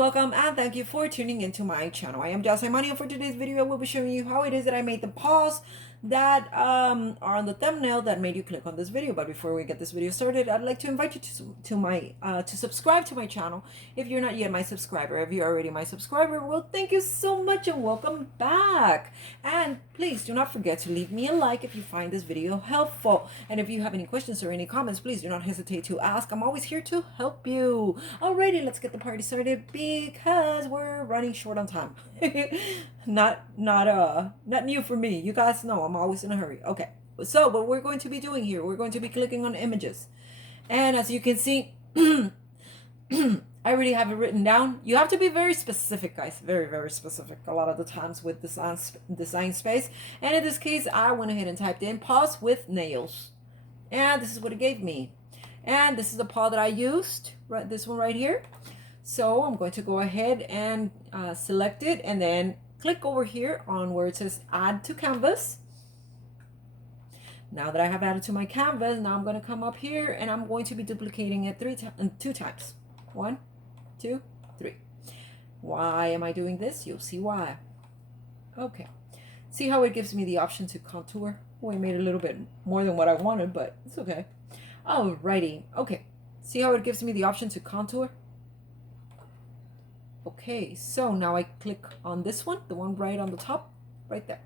welcome and thank you for tuning into my channel. I am Jasmine Money, and for today's video I will be showing you how it is that I made the paws that are on the thumbnail that made you click on this video. But before we get this video started, I'd like to invite you to subscribe to my channel if you're not yet my subscriber. If you're already my subscriber, well, thank you so much and welcome back. And please do not forget to leave me a like if you find this video helpful. And if you have any questions or any comments, please do not hesitate to ask. I'm always here to help you. Alrighty, let's get the party started because we're running short on time. not new for me. You guys know I'm always in a hurry. Okay, so what we're going to be doing here, we're going to be clicking on images, and as you can see, I already have it written down. You have to be very specific, guys, very specific a lot of the times with design space. And in this case, I went ahead and typed in paws with nails, and this is what it gave me. And this is the paw that I used, right, this one right here. So I'm going to go ahead and select it and then click over here on where it says add to canvas. Now that I have added to my canvas, now I'm going to come up here and I'm going to be duplicating it two times. 1, 2, 3. Why am I doing this? You'll see why. Okay. See how it gives me the option to contour? Well, I made a little bit more than what I wanted, but it's okay. Alrighty. Okay. See how it gives me the option to contour? Okay, so now I click on this one, the one right on the top, right there.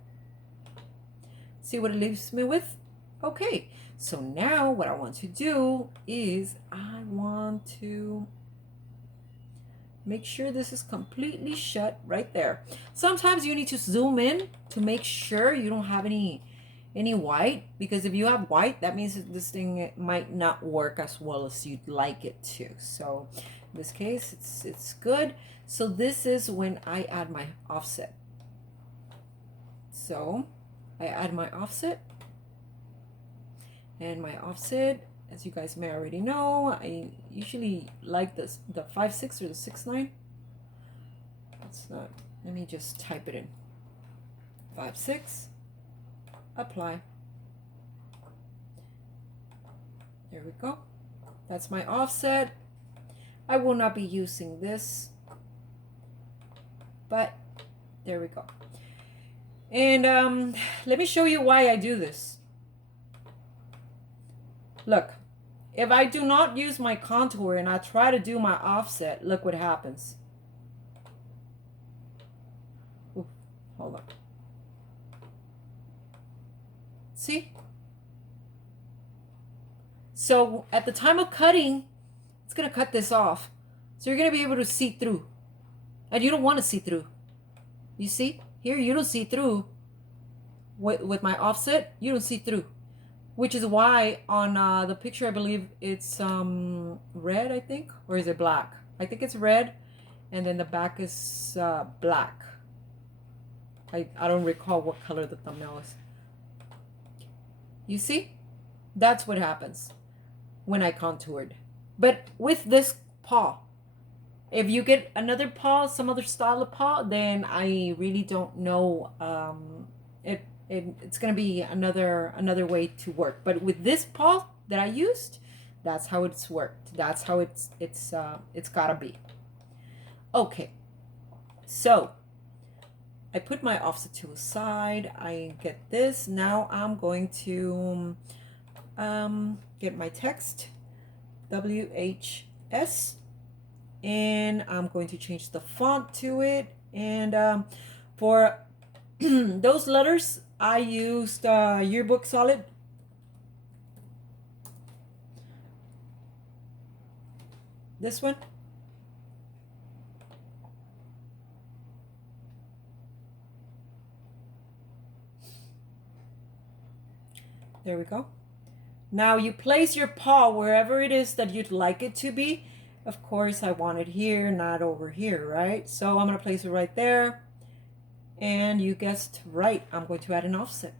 See what it leaves me with? Okay, so now what I want to do is I want to make sure this is completely shut right there. Sometimes you need to zoom in to make sure you don't have any white, because if you have white, that means that this thing might not work as well as you'd like it to. So in this case, it's good. So this is when I add my offset. So I add my offset, and my offset, as you guys may already know, I usually like the 5/6 or the 6/9. That's not, let me just type it in. 5/6, apply. There we go. That's my offset. I will not be using this, but there we go. And let me show you why I do this. Look, if I do not use my contour and I try to do my offset, look what happens. Ooh, hold on. See? So at the time of cutting, it's going to cut this off. So you're going to be able to see through. And you don't want to see through. You see? Here, you don't see through. With my offset, you don't see through. Which is why on the picture, I believe it's red, I think. Or is it black? I think it's red. And then the back is black. I don't recall what color the thumbnail is. You see? That's what happens when I contoured. But with this paw, if you get another paw, some other style of paw, then I really don't know. It's gonna be another way to work. But with this paw that I used, that's how it's worked. That's how it's gotta be. Okay, so I put my offset to the side. I get this. Now I'm going to get my text, WHS, and I'm going to change the font to it. And for those letters, I used Yearbook Solid. This one. There we go. Now you place your paw wherever it is that you'd like it to be. Of course, I want it here, not over here, right? So I'm going to place it right there. And you guessed right, I'm going to add an offset.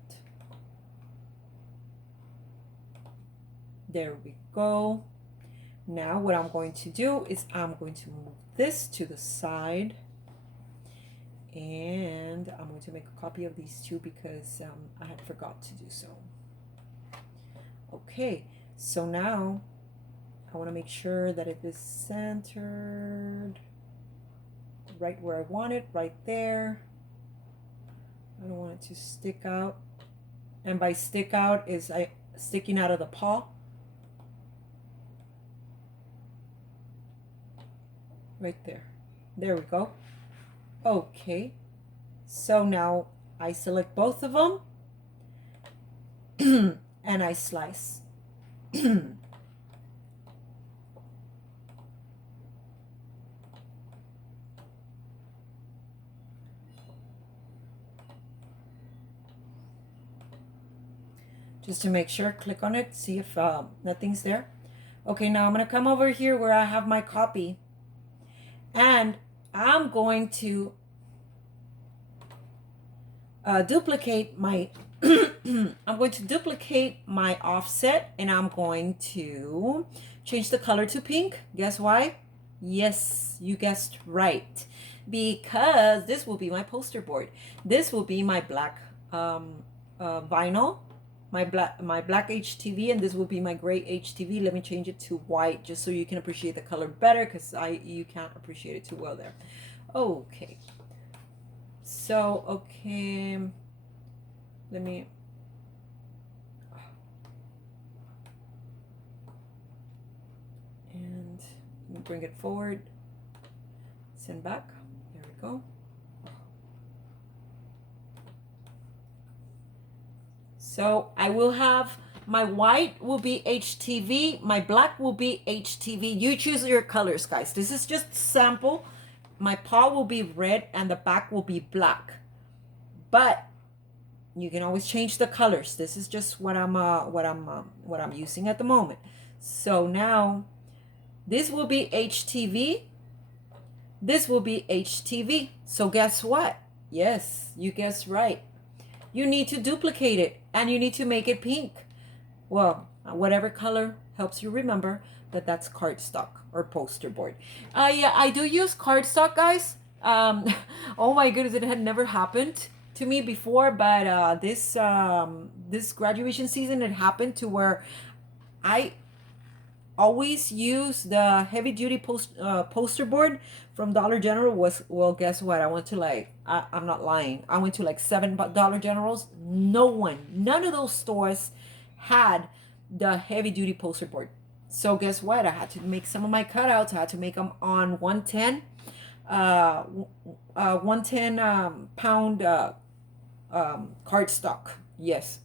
There we go. Now what I'm going to do is I'm going to move this to the side. And I'm going to make a copy of these two because I had forgot to do so. Okay, so now I want to make sure that it is centered. right where I want it, right there. I don't want it to stick out. And by stick out is sticking out of the paw. Right there. There we go. Okay. So now I select both of them and I slice. Just to make sure, click on it, see if nothing's there. Okay, now I'm going to come over here where I have my copy. And I'm going to duplicate my I'm going to duplicate my offset, and I'm going to change the color to pink. Guess why? Yes, you guessed right. Because this will be my poster board. This will be my black vinyl, my black HTV, and this will be my gray HTV. Let me change it to white just so you can appreciate the color better, because you can't appreciate it too well there. Okay. So, okay, let me bring it forward, send back, there we go. So I will have my white will be HTV, my black will be HTV. You choose your colors, guys. This is just sample. My paw will be red and the back will be black, but you can always change the colors. This is just what I'm using at the moment. So now this will be HTV, this will be HTV. So guess what? Yes, you guessed right. You need to duplicate it and you need to make it pink. Well, whatever color helps you remember that that's cardstock or poster board. Yeah, I do use cardstock, guys. Oh my goodness, it had never happened to me before, but this graduation season it happened to where I always use the heavy duty poster board from Dollar General. Well, guess what? I went to I'm not lying, I went to like 7 Dollar Generals. None of those stores had the heavy duty poster board. So guess what? I had to make some of my cutouts. I had to make them on 110 pound cardstock. Yes,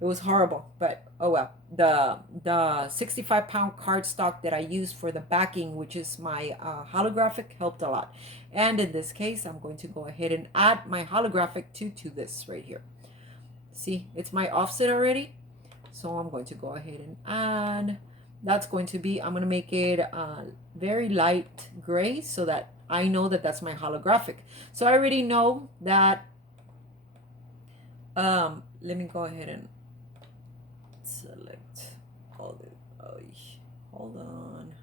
it was horrible, but oh well. The 65 pound cardstock that I used for the backing, which is my holographic, helped a lot. And in this case, I'm going to go ahead and add my holographic to this right here. See, it's my offset already. So I'm going to go ahead and add. That's going to be, I'm going to make it very light gray so that I know that that's my holographic. So I already know that. Let me go ahead and select all the, oh, hold on.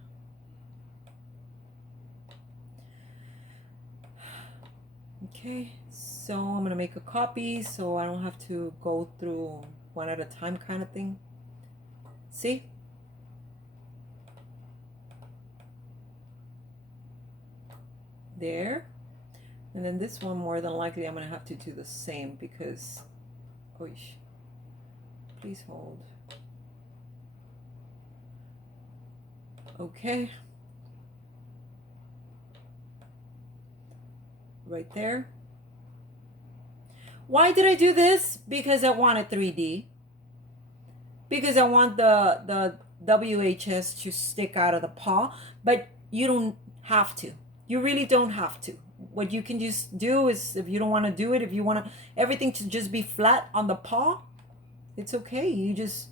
Okay, so I'm going to make a copy so I don't have to go through one at a time kind of thing. See? There. And then this one, more than likely, I'm going to have to do the same because, oh, please hold. Okay. Right there. Why did I do this? Because I wanted 3D. Because I want the WHS to stick out of the paw, but you don't have to. You really don't have to. What you can just do is, if you don't want to do it, if you want everything to just be flat on the paw, it's okay. You just,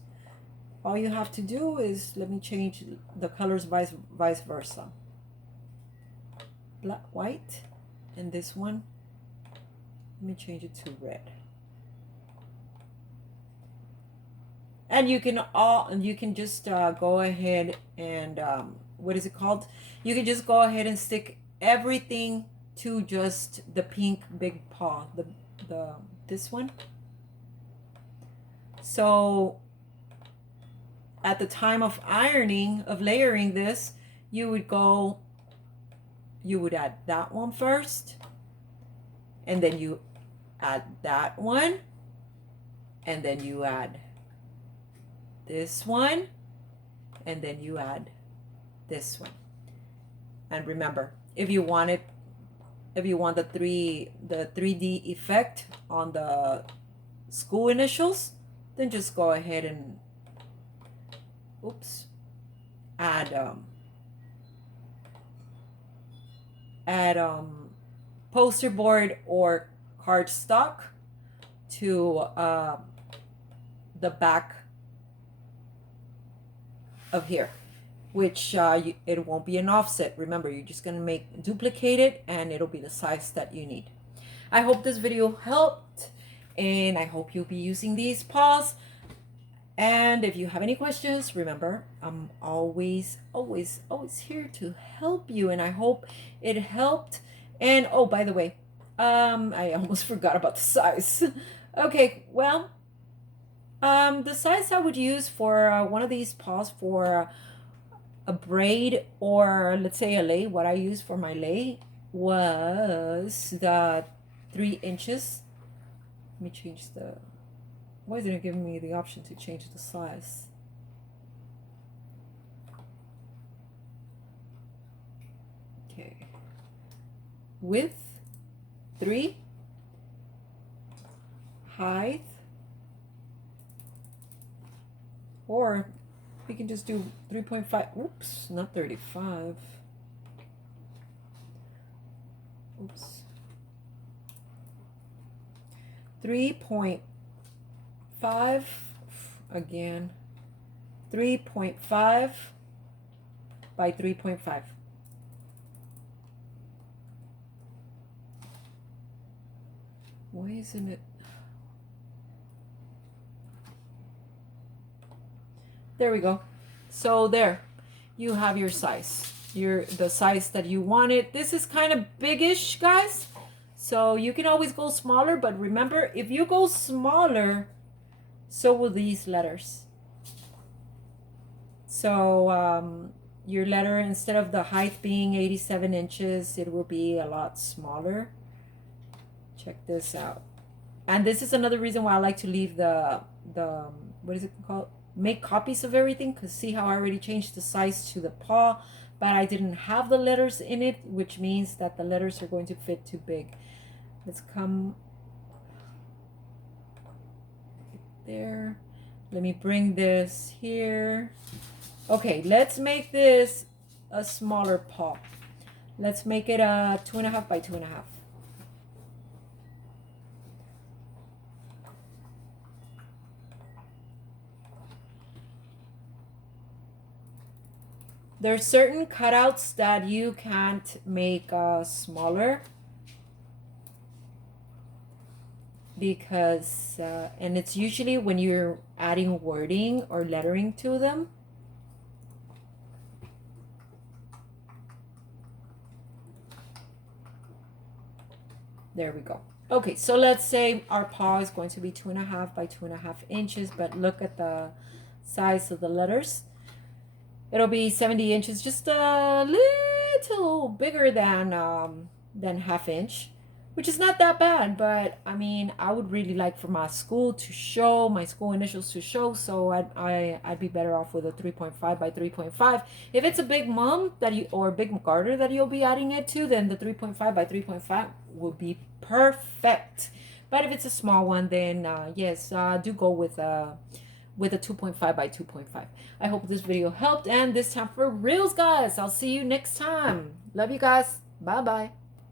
all you have to do is, let me change the colors vice versa. Black, white, and this one, let me change it to red. And you can just go ahead and what is it called? You can just go ahead and stick everything to just the pink big paw, this one. So at the time of ironing, of layering this, you would go you would add that one first, and then you add that one, and then you add this one, and then you add this one. And remember, if you want the 3D effect on the school initials, then just go ahead and add poster board or cardstock to the back of here, which it won't be an offset. Remember, you're just gonna duplicate it, and it'll be the size that you need. I hope this video helped, and I hope you'll be using these paws. And if you have any questions, remember, I'm always here to help you, and I hope it helped. And oh, by the way, I almost forgot about the size. Okay, well, the size I would use for one of these paws for a braid, or let's say a lei, what I used for my lei was the 3 inches. Let me change the, why isn't it giving me the option to change the size? Okay, width 3, height, or we can just do 3.5. Oops, not 35. Oops. 3.5 again. 3.5 by 3.5. Why isn't it? There we go. So there, you have your size. The size that you wanted. This is kind of biggish, guys. So you can always go smaller, but remember, if you go smaller, so will these letters. So your letter, instead of the height being 87 inches, it will be a lot smaller. Check this out. And this is another reason why I like to leave the what is it called? Make copies of everything, because see how I already changed the size to the paw, but I didn't have the letters in it, which means that the letters are going to fit too big. Let's come there. Let me bring this here. Okay, let's make this a smaller paw. Let's make it a 2.5 by 2.5. There's certain cutouts that you can't make smaller because, and it's usually when you're adding wording or lettering to them. There we go. Okay, so let's say our paw is going to be 2.5 by 2.5 inches, but look at the size of the letters. It'll be 70 inches, just a little bigger than ½ inch, which is not that bad. But I mean, I would really like for my school to show, my school initials to show. So I'd be better off with a 3.5 by 3.5. If it's a big mom or a big garter that you'll be adding it to, then the 3.5 by 3.5 will be perfect. But if it's a small one, then yes, do go with a 2.5 by 2.5. I hope this video helped, and this time for reals, guys. I'll see you next time. Love you guys. Bye bye.